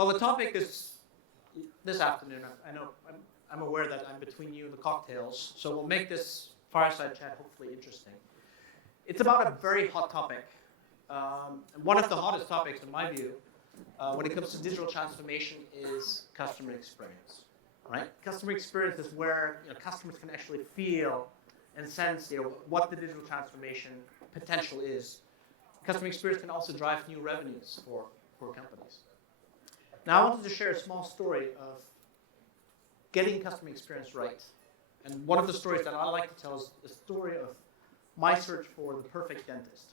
Well, the topic is this afternoon. I know I'm aware that I'm between you and the cocktails, so we'll make this fireside chat hopefully interesting. It's about a very hot topic, one of the hottest topics in my view when it comes to digital transformation is customer experience. Right? Customer experience is where customers can actually feel and sense what the digital transformation potential is. Customer experience can also drive new revenues for companies. Now, I wanted to share a small story of getting customer experience right. And one of the stories that I like to tell is the story of my search for the perfect dentist.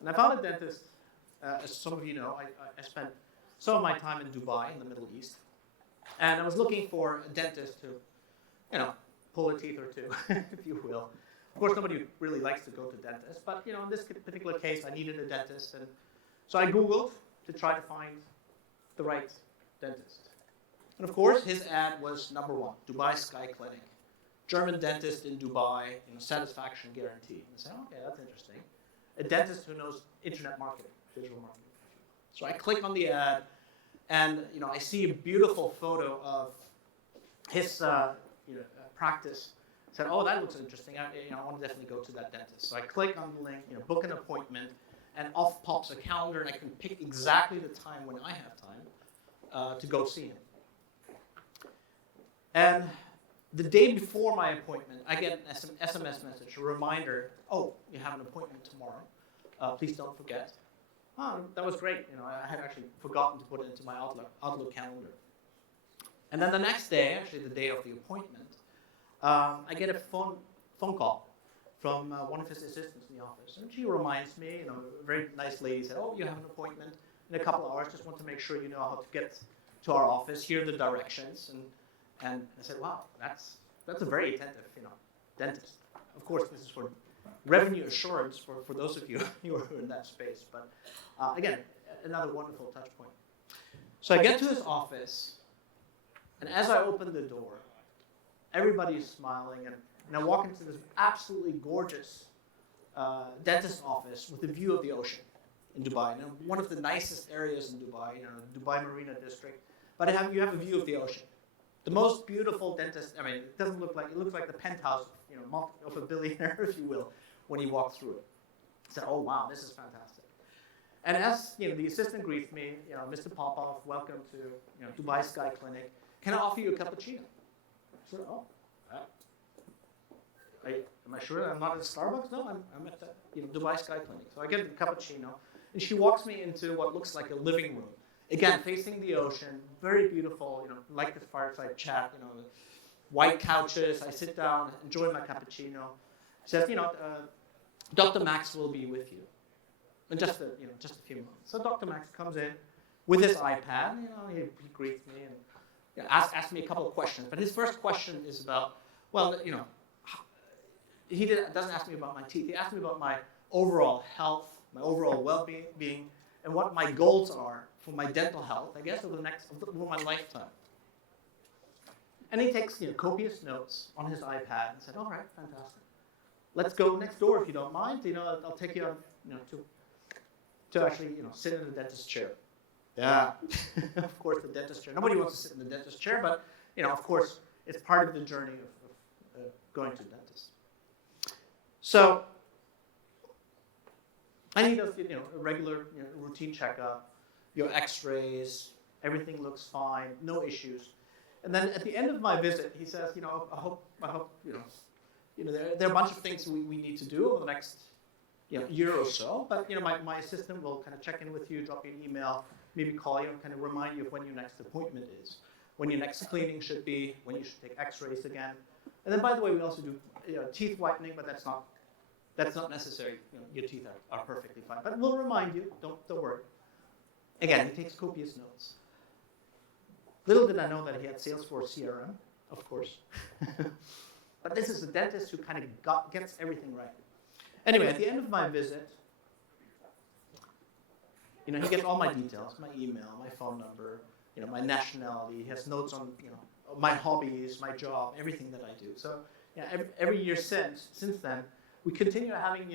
And I found a dentist, as some of you know, I spent some of my time in Dubai, in the Middle East. And I was looking for a dentist to, pull a teeth or two, if you will. Of course, nobody really likes to go to dentists, but in this particular case, I needed a dentist, and so I Googled to try to find the right dentist. And of course, his ad was number one: Dubai Sky Clinic, German dentist in Dubai, satisfaction guarantee. And I said, okay, that's interesting. A dentist who knows internet marketing, digital marketing. So I click on the ad, and I see a beautiful photo of his practice. I said, oh, that looks interesting. I want to definitely go to that dentist. So I click on the link, book an appointment, and off pops a calendar, and I can pick exactly the time when I have time to go see him. And the day before my appointment, I get an SMS message, a reminder, oh, you have an appointment tomorrow. Please don't forget. Oh, that was great. I had actually forgotten to put it into my Outlook calendar. And then the next day, actually the day of the appointment, I get a phone call from one of his assistants in the office. And she reminds me, a very nice lady said, oh, you have an appointment in a couple of hours. Just want to make sure you know how to get to our office. Here are the directions. And I said, wow, that's a very attentive, dentist. Of course, this is for revenue assurance for those of you who are in that space. But again, another wonderful touch point. So I get to his office, and as I open the door, everybody is smiling, and I walk into this absolutely gorgeous dentist office with a view of the ocean in Dubai. One of the nicest areas in Dubai, Dubai Marina District. But you have a view of the ocean. The most beautiful dentist. I mean, it looks like the penthouse, of a billionaire, if you will, when you walk through it. I said, oh wow, this is fantastic. And as the assistant greets me, Mr. Popov, welcome to Dubai Sky Clinic. Can I offer you a cappuccino? I said, oh, am I sure I'm not at Starbucks? No, I'm at the Dubai Sky Clinic. So I get the cappuccino, and she walks me into what looks like a living room. Again, facing the ocean, very beautiful, like this fireside chat, the white couches. I sit down, enjoy my cappuccino. She says, Dr. Max will be with you in just a few months. So Dr. Max comes in with his iPad. He greets me and asks me a couple of questions. But his first question is about, he doesn't ask me about my teeth. He asked me about my overall health, my overall well-being, and what my goals are for my dental health, I guess, over my lifetime. And he takes copious notes on his iPad and said, all right, fantastic. Let's go next door if you don't mind. I'll take you to actually sit in the dentist chair. Yeah, of course, the dentist chair. Nobody wants to sit in the dentist chair, but of course, it's part of the journey of going to the dentist. So and he does a regular routine checkup, your X-rays, everything looks fine, no issues. And then at the end of my visit, he says, I hope there are a bunch of things we need to do over the next year or so. But my assistant will kind of check in with you, drop you an email, maybe call you and kind of remind you of when your next appointment is, when your next cleaning should be, when you should take X-rays again. And then, by the way, we also do teeth whitening, but that's not necessary. Your teeth are perfectly fine. But we'll remind you. Don't worry. Again, he takes copious notes. Little did I know that he had Salesforce CRM, of course. But this is a dentist who kind of gets everything right. Anyway, at the end of my visit, he gets all my details, my email, my phone number, my nationality. He has notes on my hobbies, my job, everything that I do. So every year since then, we continue having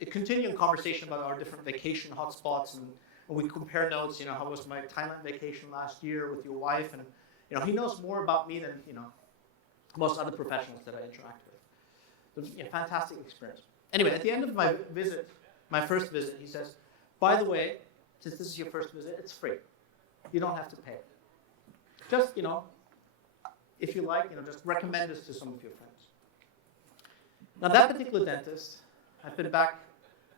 a continuing conversation about our different vacation hotspots and and we compare notes. How was my Thailand vacation last year with your wife? And he knows more about me than most other professionals that I interact with. It was a fantastic experience. Anyway, at the end of my visit, my first visit, he says, by the way, since this is your first visit, it's free. You don't have to pay. Just, if you like, just recommend this to some of your friends. Now that particular dentist, I've been back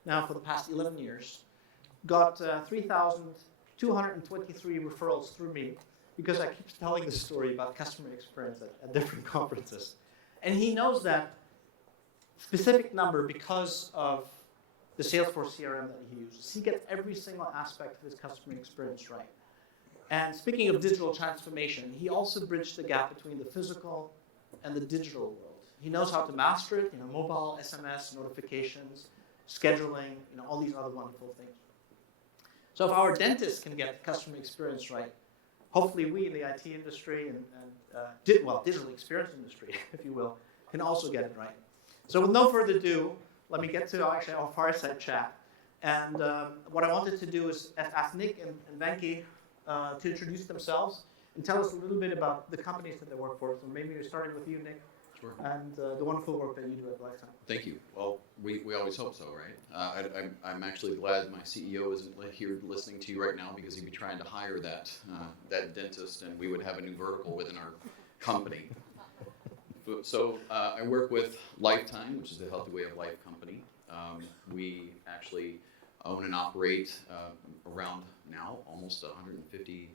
now for the past 11 years, got 3,223 referrals through me because I keep telling the story about customer experience at different conferences. And he knows that specific number because of the Salesforce CRM that he uses. He gets every single aspect of his customer experience right. And speaking of digital transformation, he also bridged the gap between the physical and the digital world. He knows how to master it, mobile, SMS, notifications, scheduling, all these other wonderful things. So if our dentists can get customer experience right, hopefully we in the IT industry and digital experience industry, if you will, can also get it right. So with no further ado, let me get to actually our fireside chat. And what I wanted to do is ask Nic and Venki to introduce themselves and tell us a little bit about the companies that they work for. So maybe starting with you, Nic. Sure. And the wonderful work that you do at Lifetime. Thank you. Well, we always hope so, right? I'm actually glad my CEO isn't here listening to you right now because he'd be trying to hire that dentist, and we would have a new vertical within our company. So I work with Lifetime, which is the Healthy Way of Life company. We actually own and operate around now almost 150,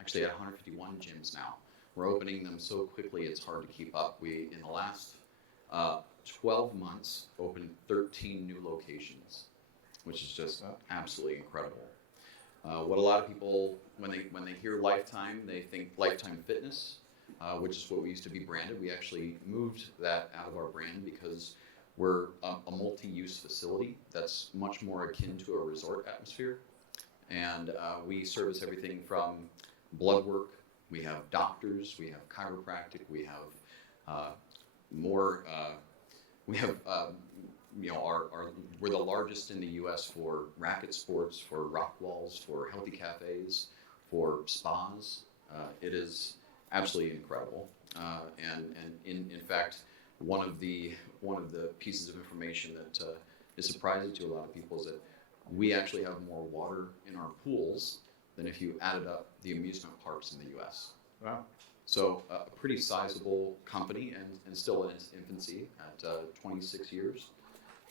actually at 151 gyms now. We're opening them so quickly it's hard to keep up. We, in the last 12 months, opened 13 new locations, which is just absolutely incredible. What a lot of people, when they hear Lifetime, they think Lifetime Fitness, which is what we used to be branded. We actually moved that out of our brand because we're a multi-use facility that's much more akin to a resort atmosphere. And we service everything from blood work. We have doctors, we have chiropractic, we have we're the largest in the U.S. for racket sports, for rock walls, for healthy cafes, for spas. It is absolutely incredible. And in fact, one of the pieces of information that is surprising to a lot of people is that we actually have more water in our pools than if you added up the amusement parks in the U.S. Wow. So a pretty sizable company and still in its infancy at 26 years.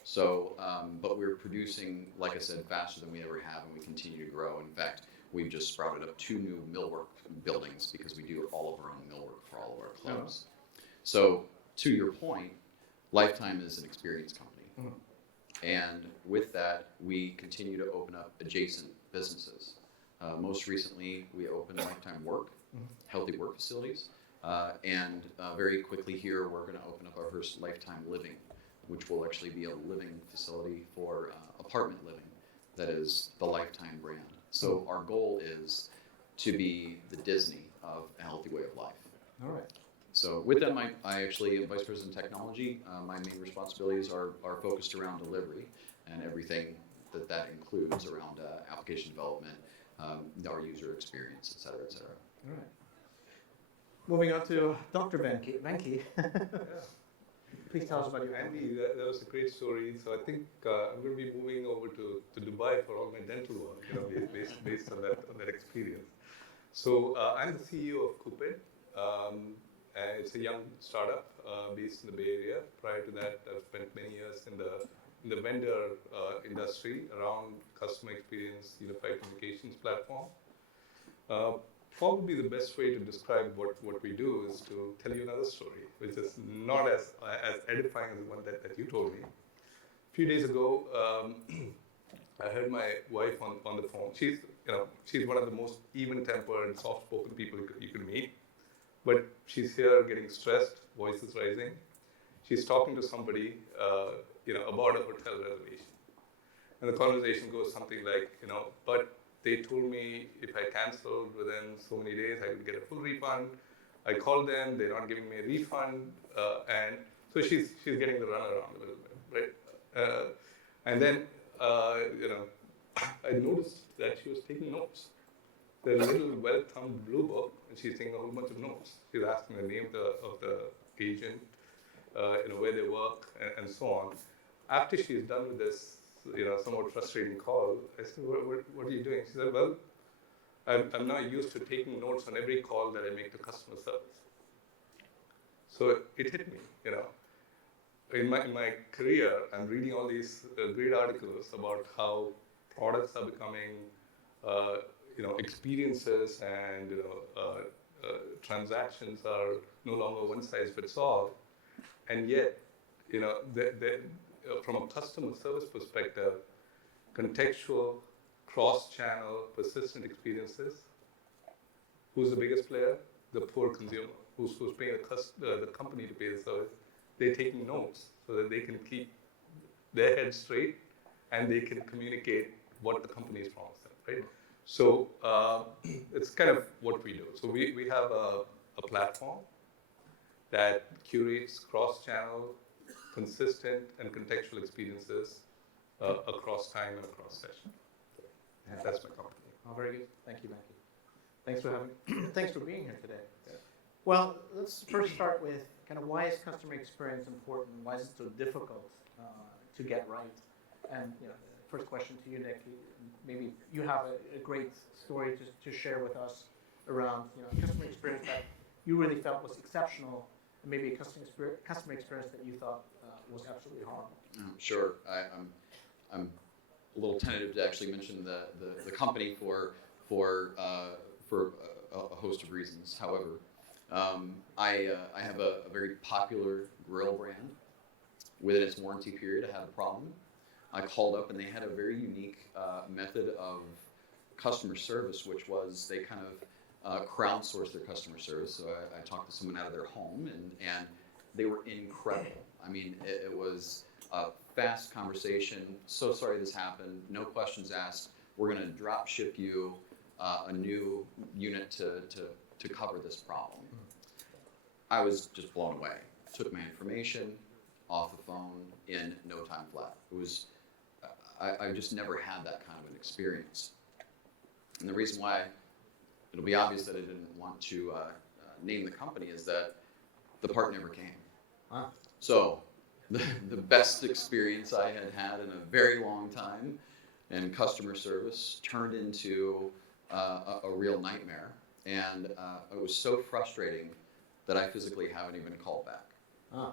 So, but we're producing, like I said, faster than we ever have, and we continue to grow. In fact, we've just sprouted up 2 new millwork buildings because we do all of our own millwork for all of our clubs. Oh. So to your point, Lifetime is an experience company. Mm-hmm. And with that, we continue to open up adjacent businesses. Most recently, we opened Lifetime Work, healthy work facilities. And very quickly here, we're going to open up our first Lifetime Living, which will actually be a living facility for apartment living that is the Lifetime brand. So our goal is to be the Disney of a healthy way of life. All right. So with them, I actually am Vice President of Technology. My main responsibilities are focused around delivery and everything that includes around application development, our user experience, et cetera, et cetera. All right. Moving on to Dr. Venki. Please tell us about your Andy, that was a great story. So I think I'm going to be moving over to Dubai for all my dental work, based on that experience. So I'm the CEO of Koopd. It's a young startup based in the Bay Area. Prior to that, I've spent many years in the vendor industry around customer experience, unified communications platform. Probably the best way to describe what we do is to tell you another story, which is not as edifying as the one that you told me. A few days ago, I heard my wife on the phone. She's one of the most even-tempered, soft-spoken people you could meet. But she's here getting stressed, voice is rising. She's talking to somebody, about a hotel reservation. And the conversation goes something like, but they told me if I canceled within so many days, I would get a full refund. I called them, they're not giving me a refund. And so she's getting the runaround a little bit, right? And then, I noticed that she was taking notes. The little well-thumbed blue book, and she's taking a whole bunch of notes. She's asking the name of the agent, where they work, and so on. After she's done with this, somewhat frustrating call, I said, what are you doing? She said, well, I'm now used to taking notes on every call that I make to customer service. So it hit me, In my career, I'm reading all these great articles about how products are becoming, experiences and transactions are no longer one size fits all, and yet, from a customer service perspective, contextual, cross-channel, persistent experiences. Who's the biggest player? The poor consumer, who's paying the company to pay the service. They're taking notes so that they can keep their head straight and they can communicate what the company is promised them, right? So it's kind of what we do. So we have a platform that curates cross-channel, consistent, and contextual experiences across time and across session. And that's my company. Oh, very good. Thank you, Becky. Thanks for thanks for being here today. Yeah. Well, let's first start with kind of why is customer experience important? Why is it so difficult to get right? And first question to you, Nic. Maybe you have a great story to share with us around customer experience that you really felt was exceptional, and maybe a customer experience that you thought was absolutely horrible. Sure. I'm a little tentative to actually mention the company for a host of reasons. However, I have a very popular grill brand. Within its warranty period, I had a problem. I called up and they had a very unique method of customer service, which was they kind of crowdsourced their customer service. So I talked to someone out of their home and they were incredible. I mean, it was a fast conversation. So sorry this happened. No questions asked. We're going to drop ship you a new unit to cover this problem. I was just blown away. Took my information off the phone in no time flat. It was, I just never had that kind of an experience. And the reason why it'll be obvious that I didn't want to name the company is that the part never came. Wow. So the best experience I had in a very long time in customer service turned into a real nightmare. And it was so frustrating that I physically haven't even called back. Oh,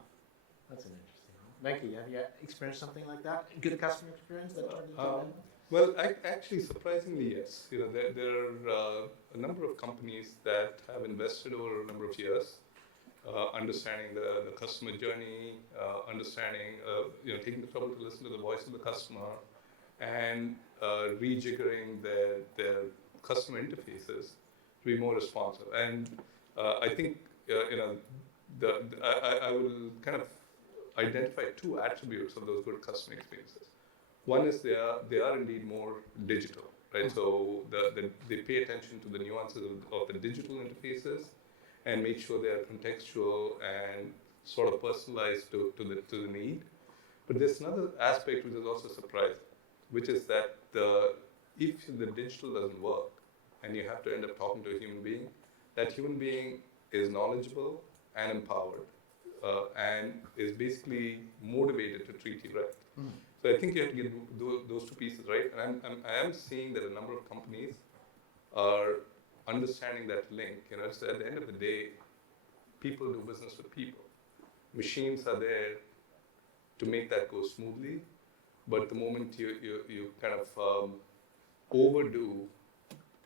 that's an interesting one. Becky, have you experienced something like that? Good customer experience that turned into a Well, actually, surprisingly, yes. There are a number of companies that have invested over a number of years, understanding the customer journey, understanding, taking the trouble to listen to the voice of the customer, and rejiggering their customer interfaces to be more responsive. And I think, I will kind of identify two attributes of those good customer experiences. One is they are indeed more digital, right? So they pay attention to the nuances of the digital interfaces and make sure they are contextual and sort of personalized to the need. But there's another aspect which is also surprising, which is that if the digital doesn't work and you have to end up talking to a human being, that human being is knowledgeable and empowered and is basically motivated to treat you right. Mm. So I think you have to get those two pieces right. And I am seeing that a number of companies are understanding that link. It's at the end of the day, people do business with people. Machines are there to make that go smoothly, but the moment you kind of overdo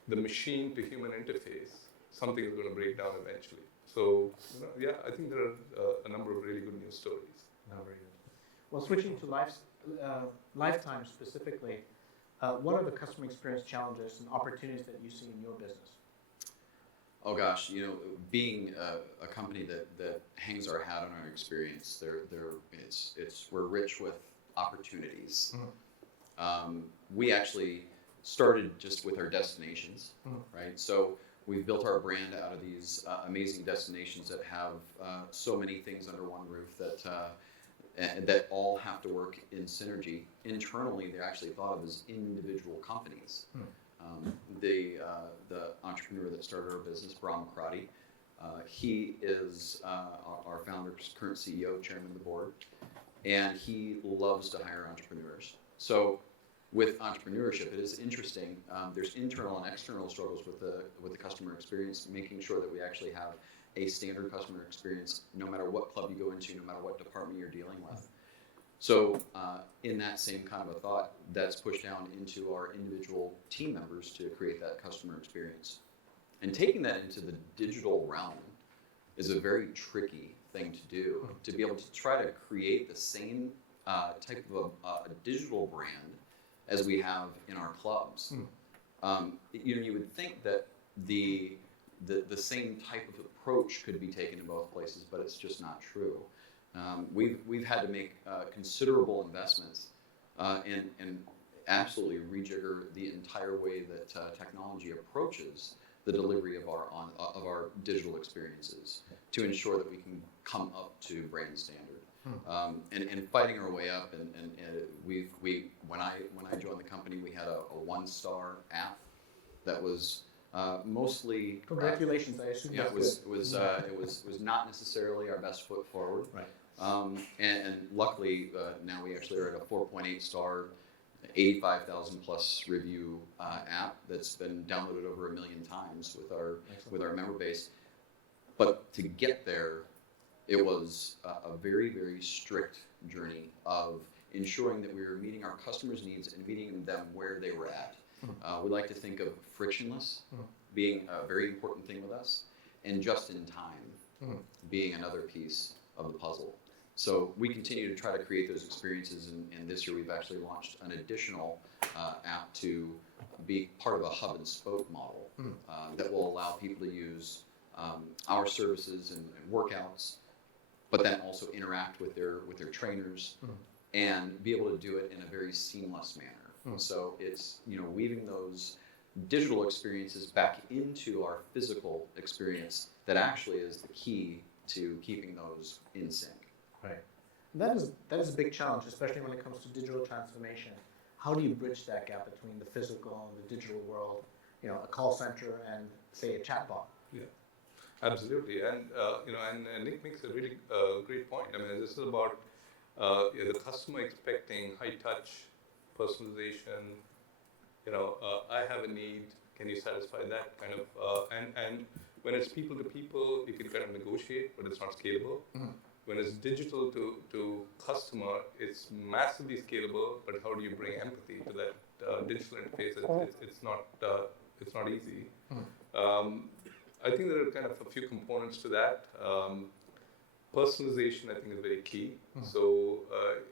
the machine to human interface, something is going to break down eventually. So, I think there are a number of really good news stories. Oh, very good. Well, switching to lifetime specifically, what are the customer experience challenges and opportunities that you see in your business? Oh gosh, being a company that hangs our hat on our experience, we're rich with opportunities. Mm-hmm. We actually started just with our destinations, right? So we've built our brand out of these amazing destinations that have so many things under one roof that and that all have to work in synergy. Internally, they're actually thought of as individual companies. The entrepreneur that started our business, Brahm Krati, he is our founder, current CEO, chairman of the board, and he loves to hire entrepreneurs. So with entrepreneurship, it is interesting. There's internal and external struggles with the customer experience, making sure that we actually have a standard customer experience, no matter what club you go into, no matter what department you're dealing with. So in that same kind of a thought, that's pushed down into our individual team members to create that customer experience. And taking that into the digital realm is a very tricky thing to do, to be able to try to create the same type of a digital brand as we have in our clubs. You would think that the same type of approach could be taken in both places, but it's just not true. We've had to make considerable investments and absolutely rejigger the entire way that technology approaches the delivery of our digital experiences to ensure that we can come up to brand standard. And fighting our way up, and when I joined the company, we had a 1-star app that was mostly Congratulations, I assume. yeah, it was not necessarily our best foot forward. Right. And luckily now we actually are at a 4.8 star, 85,000 plus review app that's been downloaded over 1 million times with our member base. But to get there, it was a very, very strict journey of ensuring that we were meeting our customers' needs and meeting them where they were at. We like to think of frictionless being a very important thing with us, and just in time being another piece of the puzzle. So we continue to try to create those experiences, and this year we've actually launched an additional app to be part of a hub and spoke model that will allow people to use our services and workouts, but then also interact with their trainers and be able to do it in a very seamless manner. So it's weaving those digital experiences back into our physical experience that actually is the key to keeping those in sync. Right. That is a big challenge, especially when it comes to digital transformation. How do you bridge that gap between the physical and the digital world? A call center and, say, a chatbot. Yeah, absolutely. And and Nic makes a really great point. I mean, this is about the customer expecting high touch personalization. I have a need. Can you satisfy that kind of? And when it's people to people, you can kind of negotiate, but it's not scalable. When it's digital to customer, it's massively scalable. But how do you bring empathy to that digital interface? It's not easy. I think there are kind of a few components to that. Personalization, I think, is very key. So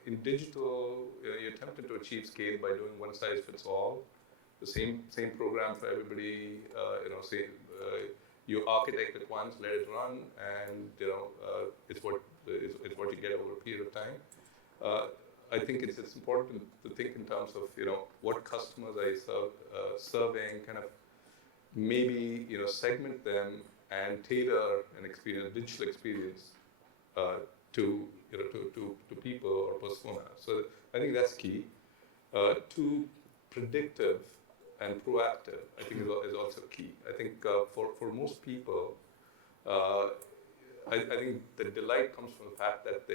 in digital, you're tempted to achieve scale by doing one size fits all, the same program for everybody. You architect it once, let it run, and it's what you get over a period of time. I think it's important to think in terms of what customers are you serving, kind of maybe segment them and tailor an experience, digital experience to people or persona. So I think that's key. Too predictive and proactive, I think, is also key. I think for most people, I think the delight comes from the fact that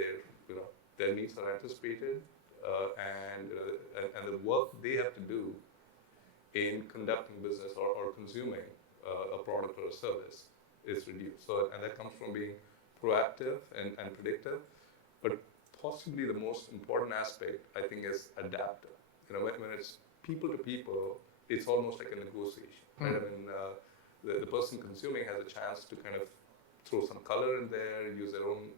their needs are anticipated, and the work they have to do in conducting business or consuming a product or a service is reduced. And that comes from being proactive and predictive. But possibly the most important aspect, I think, is adaptive. When it's people to people, it's almost like a negotiation. Right? I mean, the person consuming has a chance to kind of throw some color in there, use their own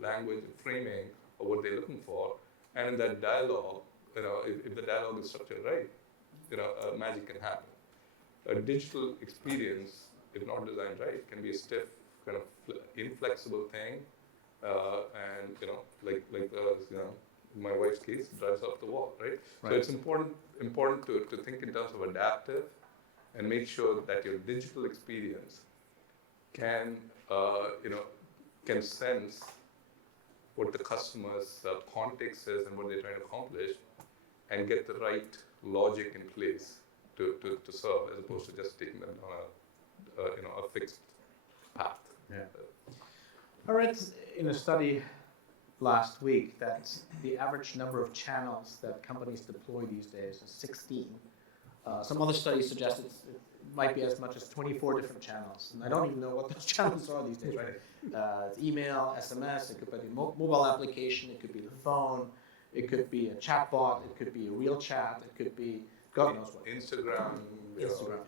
language and framing of what they're looking for. And in that dialogue, if the dialogue is structured right, magic can happen. A digital experience, if not designed right, can be a stiff, kind of inflexible thing, and my wife's case, drives off the wall, right? So it's important to think in terms of adaptive, and make sure that your digital experience can sense what the customer's context is and what they're trying to accomplish, and get the right logic in place to serve, as opposed to just taking them on a fixed path. Yeah. I read in a study last week that the average number of channels that companies deploy these days is 16. Some other studies suggest it might be as much as 24 different channels, and I don't even know what those channels are these days. Right. It's email, SMS, it could be a mobile application, it could be the phone, it could be a chat bot, it could be a real chat, it could be God knows what. Instagram, Instagram.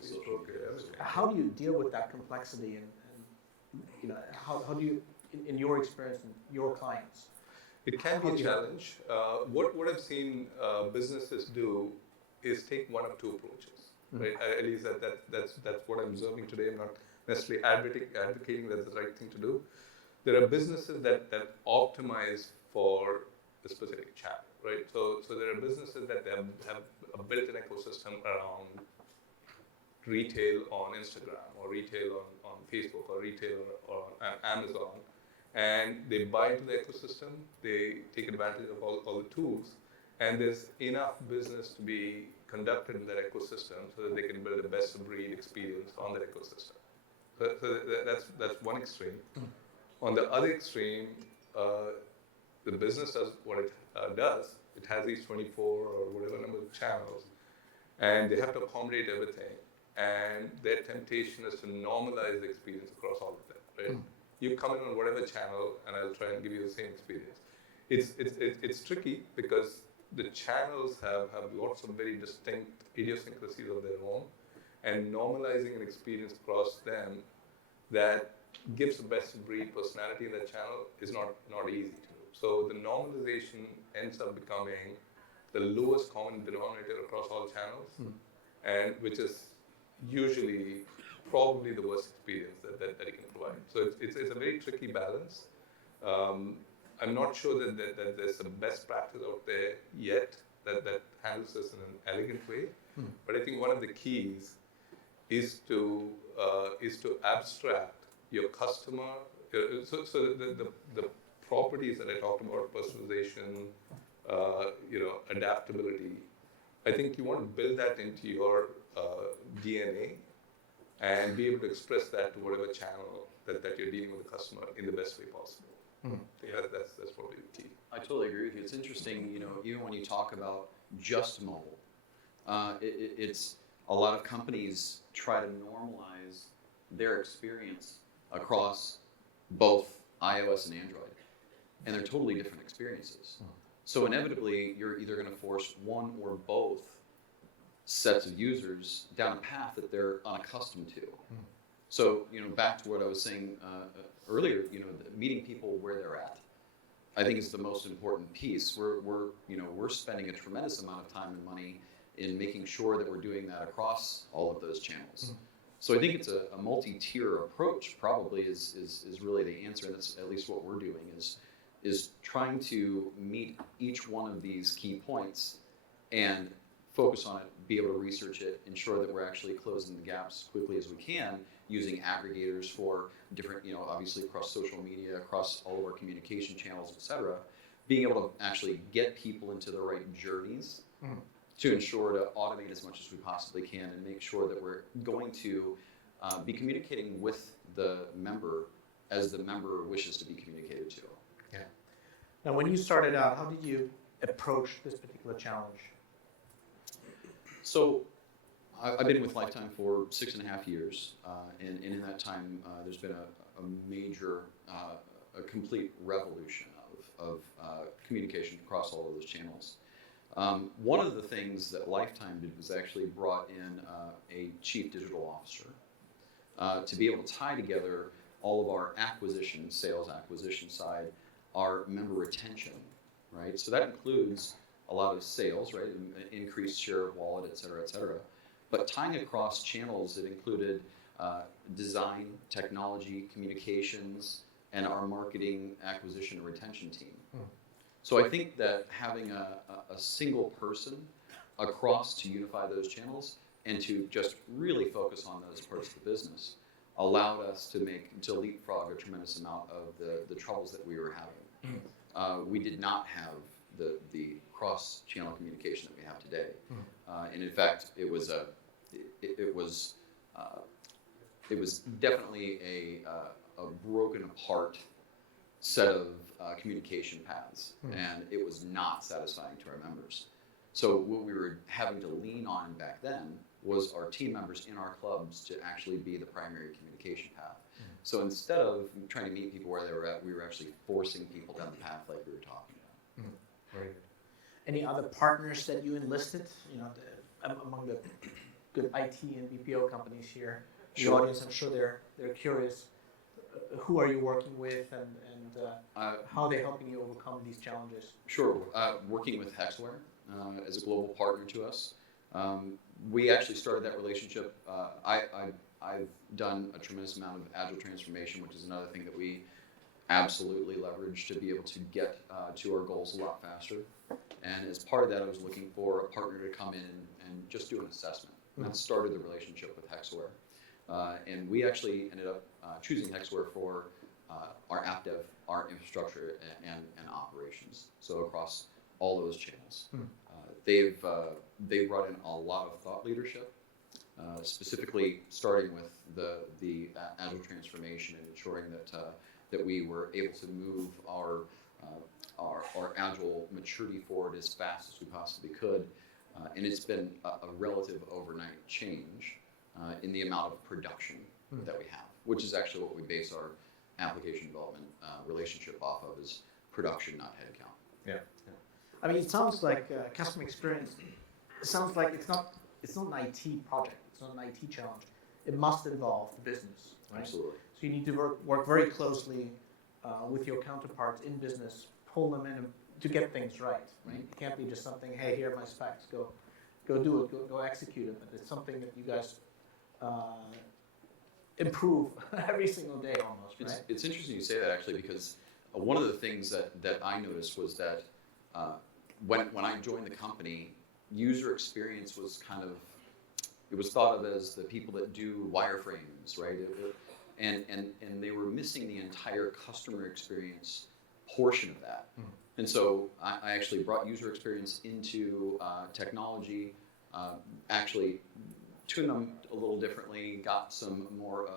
Facebook, everything. How do you deal with that complexity, and how do you, in your experience, and your clients? It can be a challenge. What I've seen businesses do is take one of two approaches, right? At least that's what I'm observing today. I'm not necessarily advocating that's the right thing to do. There are businesses that optimize for the specific channel, right? So there are businesses that have a built-in ecosystem around retail on Instagram, or retail on Facebook, or retail on Amazon, and they buy into the ecosystem, they take advantage of all the tools, and there's enough business to be conducted in that ecosystem so that they can build the best of breed experience on that ecosystem. So that's one extreme. On the other extreme, the business does what it does. It has these 24 or whatever number of channels, and they have to accommodate everything. And their temptation is to normalize the experience across all of them, right? You come in on whatever channel, and I'll try and give you the same experience. It's tricky because the channels have lots of very distinct idiosyncrasies of their own, and normalizing an experience across them that gives the best of breed personality in that channel is not easy to do. So the normalization ends up becoming the lowest common denominator across all channels, and which is usually probably the worst experience that you can provide. So it's a very tricky balance. I'm not sure that there's a best practice out there yet that handles this in an elegant way. But I think one of the keys is to abstract your customer. So the properties that I talked about, personalization, adaptability. I think you want to build that into your DNA and be able to express that to whatever channel that you're dealing with the customer in the best way possible. Yeah, that's probably the key. I totally agree with you. It's interesting, even when you talk about just mobile, it's a lot of companies try to normalize their experience across both iOS and Android, and they're totally different experiences. So inevitably, you're either going to force one or both sets of users down a path that they're unaccustomed to. So, back to what I was saying earlier, meeting people where they're at, I think is the most important piece. We're spending a tremendous amount of time and money in making sure that we're doing that across all of those channels. So I think it's a multi-tier approach probably is really the answer, and that's at least what we're doing is trying to meet each one of these key points and focus on it, be able to research it, ensure that we're actually closing the gaps as quickly as we can, using aggregators for different, obviously across social media, across all of our communication channels, et cetera, being able to actually get people into the right journeys to ensure to automate as much as we possibly can and make sure that we're going to be communicating with the member as the member wishes to be communicated to. Yeah. Now, when you started out, how did you approach this particular challenge? So I've been with Lifetime for 6.5 years, and in that time, there's been a major, a complete revolution of communication across all of those channels. One of the things that Lifetime did was actually brought in a chief digital officer to be able to tie together all of our sales acquisition side, our member retention, right? So that includes a lot of sales, right? Increased share of wallet, et cetera, but tying across channels, it included design, technology, communications, and our marketing, acquisition, and retention team. So I think that having a single person across to unify those channels and to just really focus on those parts of the business allowed us to leapfrog a tremendous amount of the troubles that we were having. We did not have the cross-channel communication that we have today, and in fact, it was definitely a broken apart set of communication paths, and it was not satisfying to our members. So what we were having to lean on back then was our team members in our clubs to actually be the primary communication path. So instead of trying to meet people where they were at, we were actually forcing people down the path like we were talking about. Very good. Any other partners that you enlisted? Among the good IT and BPO companies here, the Sure. audience, I'm sure they're curious. Who are you working with, and how are they helping you overcome these challenges? Sure. Working with Hexware as a global partner to us. We actually started that relationship. I've done a tremendous amount of agile transformation, which is another thing that we absolutely leverage to be able to get to our goals a lot faster. And as part of that, I was looking for a partner to come in and just do an assessment. And that started the relationship with Hexware. And we actually ended up choosing Hexware for our app dev, our infrastructure, and operations. So across all those channels. They've brought in a lot of thought leadership, specifically starting with the agile transformation and ensuring that we were able to move our agile maturity forward as fast as we possibly could. And it's been a relative overnight change in the amount of production that we have, which is actually what we base our application development relationship off of, is production, not headcount. Yeah. I mean, it sounds like customer experience. It sounds like it's not an IT project. It's not an IT challenge. It must involve the business, right? Absolutely. So you need to work very closely with your counterparts in business, pull them in to get things right. It can't be just something. Hey, here are my specs. Go do it. Go execute it. But it's something that you guys improve every single day almost, right? It's interesting you say that, actually, because one of the things that I noticed was that when I joined the company, user experience was it was thought of as the people that do wireframes, right? And they were missing the entire customer experience portion of that. And so I actually brought user experience into technology, actually tuned them a little differently, got some more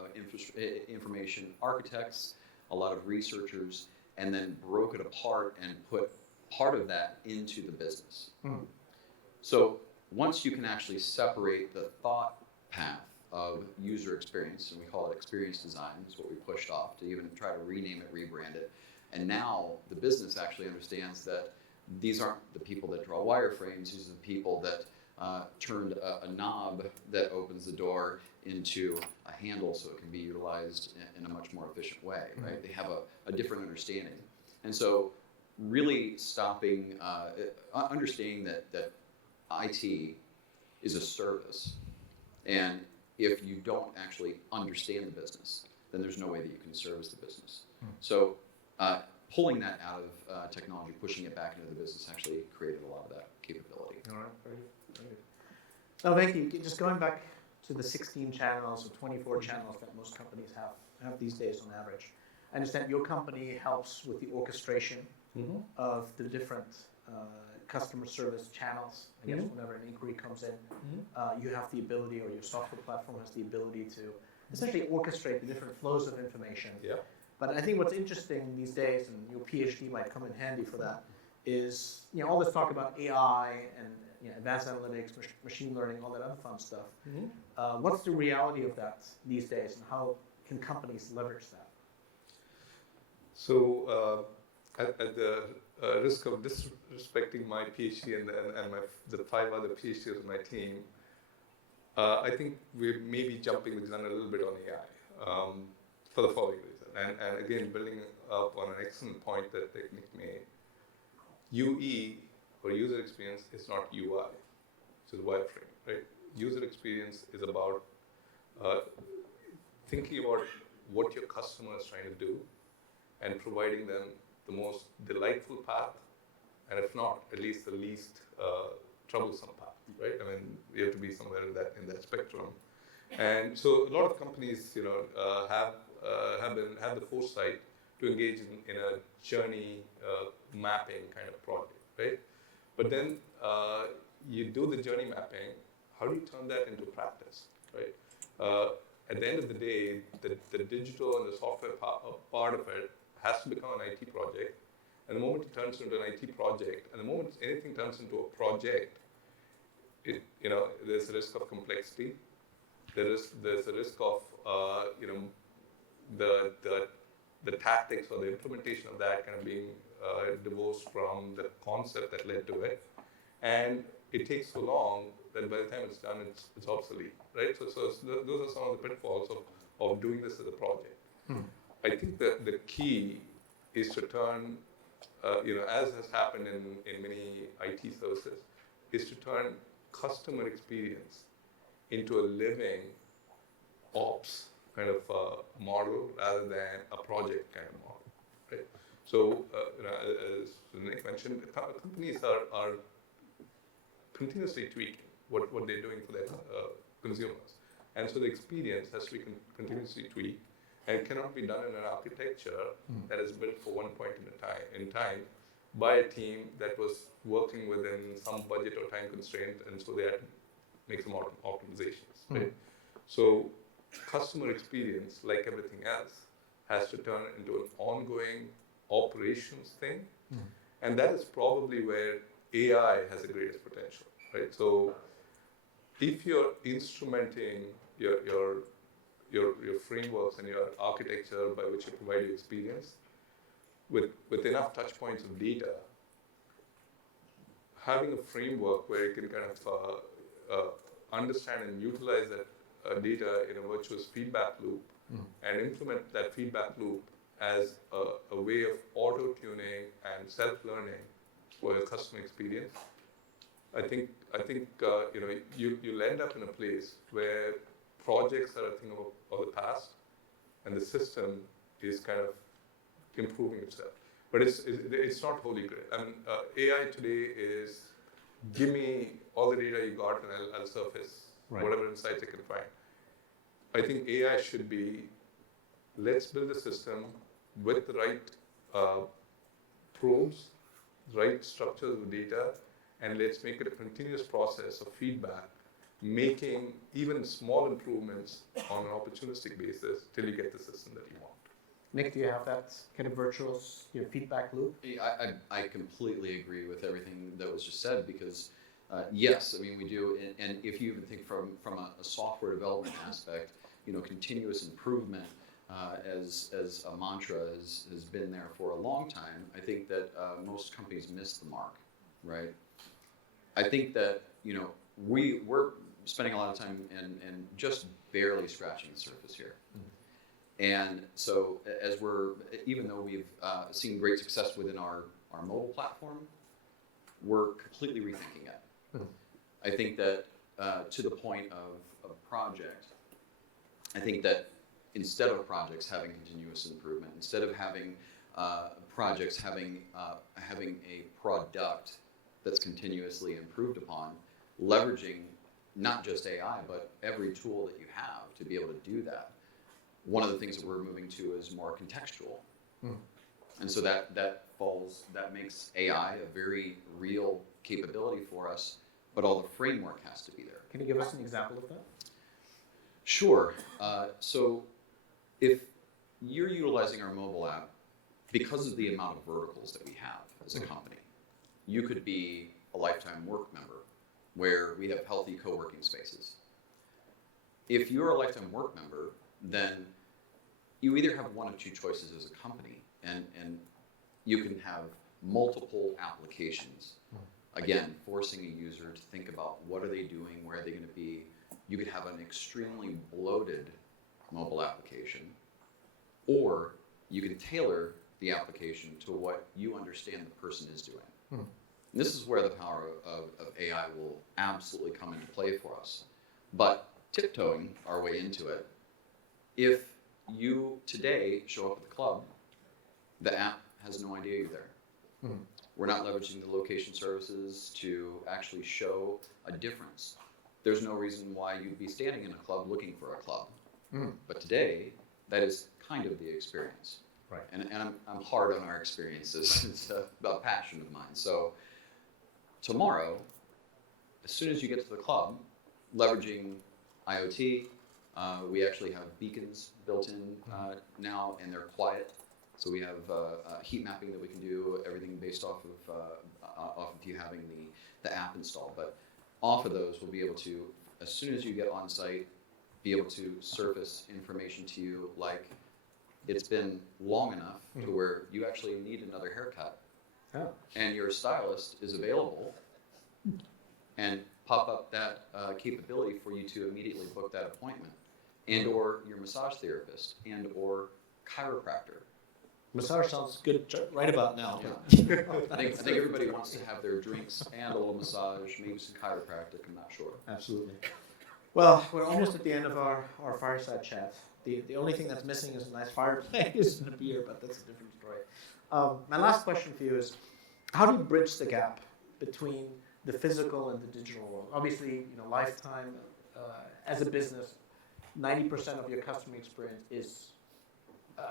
information architects, a lot of researchers, and then broke it apart and put part of that into the business. So once you can actually separate the thought path of user experience, and we call it experience design, is what we pushed off to even try to rename it, rebrand it. And now the business actually understands that these aren't the people that draw wireframes, these are the people that turned a knob that opens the door into a handle so it can be utilized in a much more efficient way, right? They have a different understanding. And so really stopping, understanding that IT is a service, and if you don't actually understand the business, then there's no way that you can service the business. So pulling that out of technology, pushing it back into the business, actually created a lot of that capability. All right, very good. Now, thank you. Just going back to the 16 channels or 24 channels that most companies have these days on average. I understand your company helps with the orchestration of the different customer service channels. I guess whenever an inquiry comes in, you have the ability, or your software platform has the ability to essentially orchestrate the different flows of information. Yeah. But I think what's interesting these days, and your PhD might come in handy for that, is all this talk about AI and advanced analytics, machine learning, all that other fun stuff. What's the reality of that these days, and how can companies leverage that? So, at the risk of disrespecting my PhD and the 5 other PhDs on my team, I think we're maybe jumping the gun a little bit on AI for the following reason. And again, building up on an excellent point that Nic made, UE, or user experience, is not UI, it's a wireframe, right? User experience is about thinking about what your customer is trying to do and providing them the most delightful path, and if not, at least the least troublesome path, right? I mean, we have to be somewhere in that spectrum. And so a lot of companies, have the foresight to engage in a journey mapping kind of project, right? But then you do the journey mapping. How do you turn that into practice, right? At the end of the day, the digital and the software part of it has to become an IT project. And the moment it turns into an IT project, and the moment anything turns into a project, there's a risk of complexity. There's a risk of the tactics or the implementation of that kind of being divorced from the concept that led to it, and it takes so long that by the time it's done, it's obsolete, right? So those are some of the pitfalls of doing this as a project. I think that the key is to turn, as has happened in many IT services, is to turn customer experience into a living ops kind of model rather than a project kind of model, right? So, as Nic mentioned, companies are continuously tweaking what they're doing for their consumers. And so the experience has to be continuously tweaked, and it cannot be done in an architecture that is built for one point in time by a team that was working within some budget or time constraint, and so they had to make some optimizations, right? So customer experience, like everything else, has to turn into an ongoing operations thing, and that is probably where AI has the greatest potential, right? So if you're instrumenting your frameworks and your architecture by which you provide your experience with enough touch points of data, having a framework where you can kind of understand and utilize that data in a virtuous feedback loop and implement that feedback loop as a way of auto-tuning and self-learning for your customer experience, I think you'll end up in a place where projects are a thing of the past, and the system is kind of improving itself. But it's not holy grail. I mean, AI today is give me all the data you got, and I'll surface whatever insights I can find. I think AI should be, let's build a system with the right probes, right structures of data, and let's make it a continuous process of feedback, making even small improvements on an opportunistic basis till you get the system that you want. Nic, do you have that kind of virtuous feedback loop? I completely agree with everything that was just said, because yes, I mean, we do, and if you even think from a software development aspect, continuous improvement as a mantra has been there for a long time. I think that most companies miss the mark, right? I think that we're spending a lot of time and just barely scratching the surface here. And so even though we've seen great success within our mobile platform, we're completely rethinking it. I think that to the point of project, I think that instead of projects having continuous improvement, instead of having projects having a product that's continuously improved upon, leveraging not just AI, but every tool that you have to be able to do that. One of the things that we're moving to is more contextual. And so that makes AI a very real capability for us, but all the framework has to be there. Can you give us an example of that? Sure. So if you're utilizing our mobile app, because of the amount of verticals that we have as a company, you could be a lifetime work member where we have healthy co-working spaces. If you're a lifetime work member, then you either have one of two choices as a company, and you can have multiple applications. Again, forcing a user to think about what are they doing, where are they going to be. You could have an extremely bloated mobile application, or you can tailor the application to what you understand the person is doing. And this is where the power of AI will absolutely come into play for us. But tiptoeing our way into it, if you today show up at the club, the app has no idea you're there. We're not leveraging the location services to actually show a difference. There's no reason why you'd be standing in a club looking for a club. But today, that is kind of the experience. Right. And I'm hard on our experiences. It's a passion of mine. So tomorrow, as soon as you get to the club, leveraging IoT, we actually have beacons built in now, and they're quiet. So we have heat mapping that we can do, everything based off of you having the app installed. But off of those, we'll be able to, as soon as you get on site, be able to surface information to you like it's been long enough to where you actually need another haircut. Oh. And your stylist is available and pop up that capability for you to immediately book that appointment, and or your massage therapist, and or chiropractor. Massage sounds good right about now. Yeah. I think everybody wants to have their drinks and a little massage, maybe some chiropractic, I'm not sure. Absolutely. Well, we're almost at the end of our fireside chat. The only thing that's missing is a nice fireplace and a beer, but that's a different story. My last question for you is, how do you bridge the gap between the physical and the digital world? Obviously, Lifetime, as a business, 90% of your customer experience is,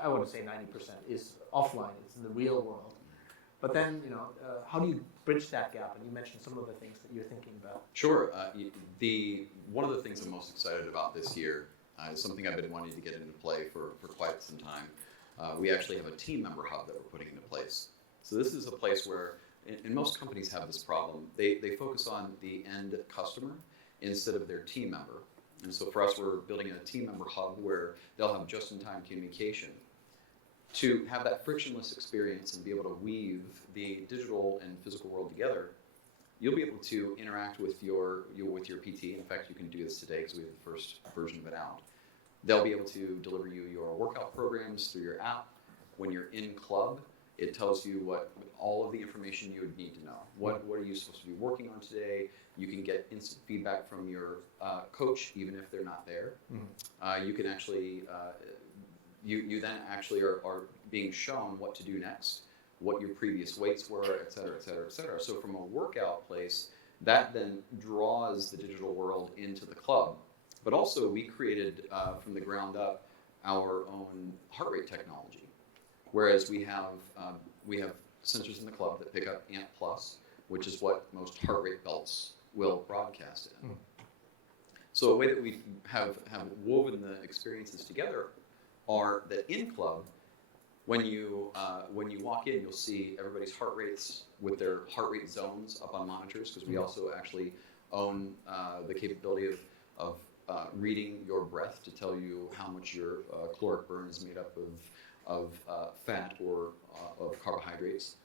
I wouldn't say 90%, is offline. It's in the real world. But then, how do you bridge that gap? And you mentioned some of the things that you're thinking about. Sure. One of the things I'm most excited about this year is something I've been wanting to get into play for quite some time. We actually have a team member hub that we're putting into place. So this is a place where, and most companies have this problem, they focus on the end customer instead of their team member. And so for us, we're building a team member hub where they'll have just-in-time communication to have that frictionless experience and be able to weave the digital and physical world together. You'll be able to interact with your PT. In fact, you can do this today because we have the first version of it out. They'll be able to deliver you your workout programs through your app. When you're in club, it tells you what all of the information you would need to know. What are you supposed to be working on today? You can get instant feedback from your coach, even if they're not there. You can actually, you then actually are being shown what to do next, what your previous weights were, et cetera, et cetera, et cetera. So from a workout place, that then draws the digital world into the club. But also we created from the ground up our own heart rate technology. Whereas we have sensors in the club that pick up ANT+, which is what most heart rate belts will broadcast in. So a way that we have woven the experiences together are that in club, when you walk in, you'll see everybody's heart rates with their heart rate zones up on monitors, because we also actually own the capability of reading your breath to tell you how much your caloric burn is made up of fat or of carbohydrates.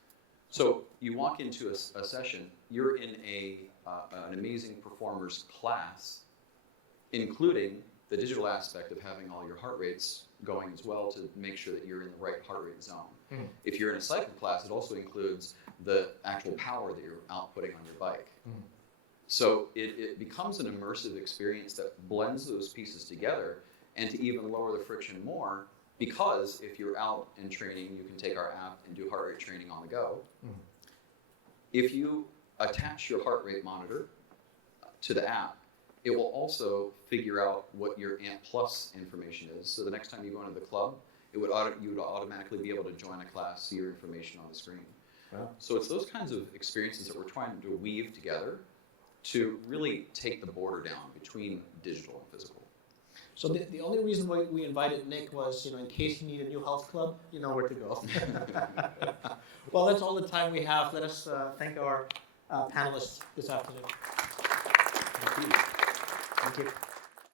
So you walk into a session, you're in an amazing performer's class, including the digital aspect of having all your heart rates going as well to make sure that you're in the right heart rate zone. If you're in a cycle class, it also includes the actual power that you're outputting on your bike. So it becomes an immersive experience that blends those pieces together, and to even lower the friction more, because if you're out in training, you can take our app and do heart rate training on the go. If you attach your heart rate monitor to the app, it will also figure out what your ANT+ information is. So the next time you go into the club, you would automatically be able to join a class, see your information on the screen. Wow. So it's those kinds of experiences that we're trying to weave together to really take the border down between digital and physical. So the only reason why we invited Nic was, in case you need a new health club, you know where to go. Well, that's all the time we have. Let us thank our panelists this afternoon. Thank you. Thank you.